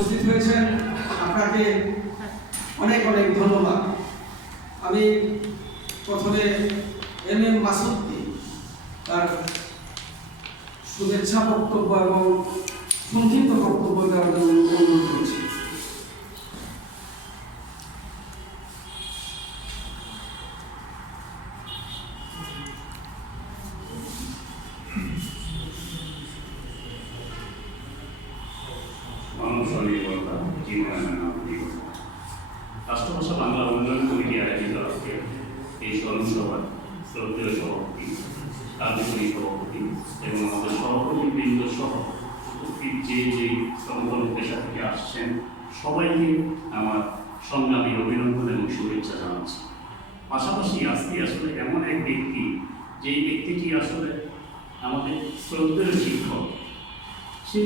উপস্থিত হয়েছেন, আপনাকে অনেক অনেক ধন্যবাদ। আমি প্রথমে এম মাসুদকে তার শুভেচ্ছা বক্তব্য এবং সংক্ষিপ্ত বক্তব্য দেওয়ার জন্য অনুরোধ করছি। রাষ্ট্রভাষা বাংলা উন্নয়ন কমিটি আয়োজিত আজকে এই স্মরণ সভার শ্রদ্ধেয় সভাপতি, কার্যকরী সভাপতি এবং আমাদের সভাপতি বৃন্দ সহ উপস্থিত যে সংগঠন পেশা থেকে আসছেন সবাইকে আমার সংগ্রামী অভিনন্দন এবং শুভেচ্ছা জানাচ্ছি। পাশাপাশি আজকে আসলে এমন এক ব্যক্তি, যেই ব্যক্তিটি আসলে আমাদের শ্রদ্ধেয় শিক্ষক। সে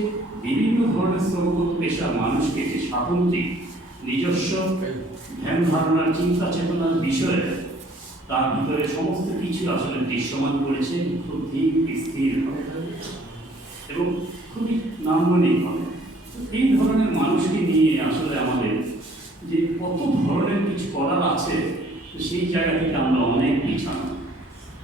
বিভিন্ন ধরনের শ্রম পেশার মানুষকে যে স্বাতন্ত্রিক নিজস্ব ধ্যান ধারণার চিন্তা চেতনার বিষয়ে তার ভিতরে সমস্ত কিছু আসলে দৃশ্যমান করেছে খুব ধীর স্থির এবং খুবই নান্দনিক হবে। এই ধরনের মানুষকে নিয়ে আসলে আমাদের যে কত ধরনের কিছু করার আছে, সেই জায়গা থেকে আমরা অনেক পিছানো।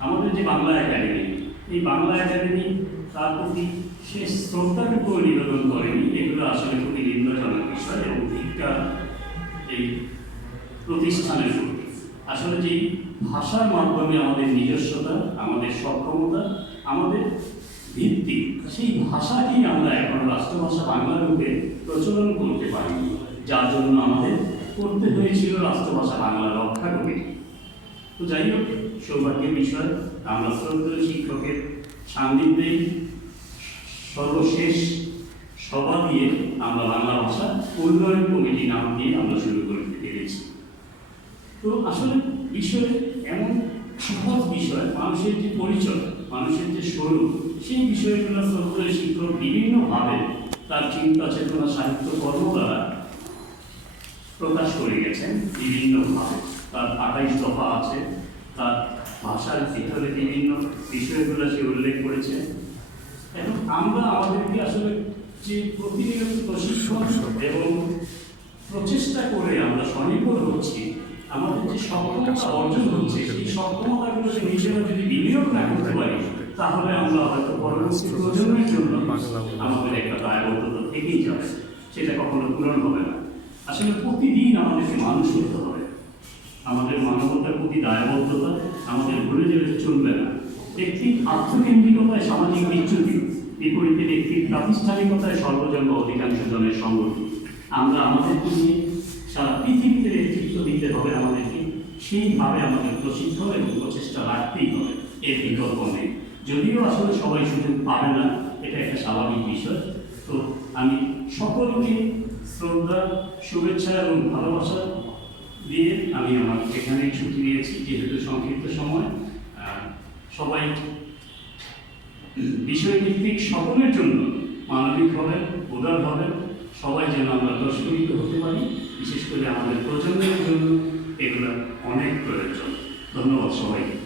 আমাদের যে বাংলা একাডেমি, এই বাংলা একাডেমি তার প্রতি সে শ্রদ্ধাটুকু নিবেদন করেনি। এগুলো আসলে খুবই নিন্দজনক বিষয় এবং ধিক্কার এই প্রতিষ্ঠানের প্রতি। আসলে যেই ভাষার মাধ্যমে আমাদের নিজস্বতা, আমাদের সক্ষমতা, আমাদের ভিত্তি, সেই ভাষাকেই আমরা এখন রাষ্ট্রভাষা বাংলা রূপে প্রচলন করতে পারিনি, যার জন্য আমাদের করতে হয়েছিল রাষ্ট্রভাষা বাংলা রক্ষা কমিটি। তো যাই হোক, সৌভাগ্যের বিষয় আমরা শ্রদ্ধেয় শিক্ষকের সান্নিধ্যে সর্বশেষ সভা দিয়ে আমরা বাংলা ভাষা উন্নয়ন কমিটি নাম দিয়ে আমরা শুরু করতে পেরেছি। তো আসলে বিষয় এমন সহজ বিষয়, মানুষের যে পরিচয়, মানুষের যে স্বরূপ, সেই বিষয়গুলো শ্রদ্ধেয় শিক্ষক বিভিন্নভাবে তার চিন্তা চেতনা সাহিত্য কর্ম দ্বারা প্রকাশ করে গেছেন। বিভিন্নভাবে তার 28 দফা আছে, তার ভাষার ভিতরে বিভিন্ন বিষয়গুলো সে উল্লেখ করেছে। এখন আমরা আমাদেরকে আসলে যে প্রতিনিয়ত প্রশিক্ষণ এবং প্রচেষ্টা করে আমরা স্বনির্ভর হচ্ছি, আমাদের যে সক্ষমতা অর্জন হচ্ছে, সেই সক্ষমতাগুলোকে নিজেরা যদি বিনিয়োগ না করতে পারি, তাহলে আমরা হয়তো পরবর্তী প্রজন্মের জন্য আমাদের একটা দায়বদ্ধতা থেকেই যাবে, সেটা কখনো পূরণ হবে না। আসলে প্রতিদিন আমাদেরকে মানুষ হতে হবে, আমাদের মানবতার প্রতি দায়বদ্ধতা আমাদের ভুলে যেতে চলবে না। একটি আত্মকেন্দ্রিকতায় সামাজিক বিচ্যুতি, বিপরীতে ব্যক্তির প্রাতিষ্ঠানিকতায় সর্বজন্ম অধিকাংশ জনের সংগঠন। আমরা আমাদেরকে নিয়ে সারা পৃথিবীতে নেতৃত্ব দিতে হবে আমাদেরকে, সেইভাবে আমাদের প্রশিক্ষণ এবং প্রচেষ্টা রাখতেই হবে, এর বিকল্প নেই। যদিও আসলে সবাই সুযোগ পাবে না, এটা একটা স্বাভাবিক বিষয়। তো আমি সকলকে শ্রদ্ধা, শুভেচ্ছা এবং ভালোবাসা দিয়ে আমি আমার এখানেই ছুটি নিয়েছি, যেহেতু সংক্ষিপ্ত সময়। সবাই বিষয়ভিত্তিক সকলের জন্য মানবিক হবেন, উদার হবেন, সবাই যেন আমরা দর্শনিত হতে পারি। বিশেষ করে আমাদের প্রজন্মের জন্য এগুলো অনেক প্রয়োজন। ধন্যবাদ সবাইকে।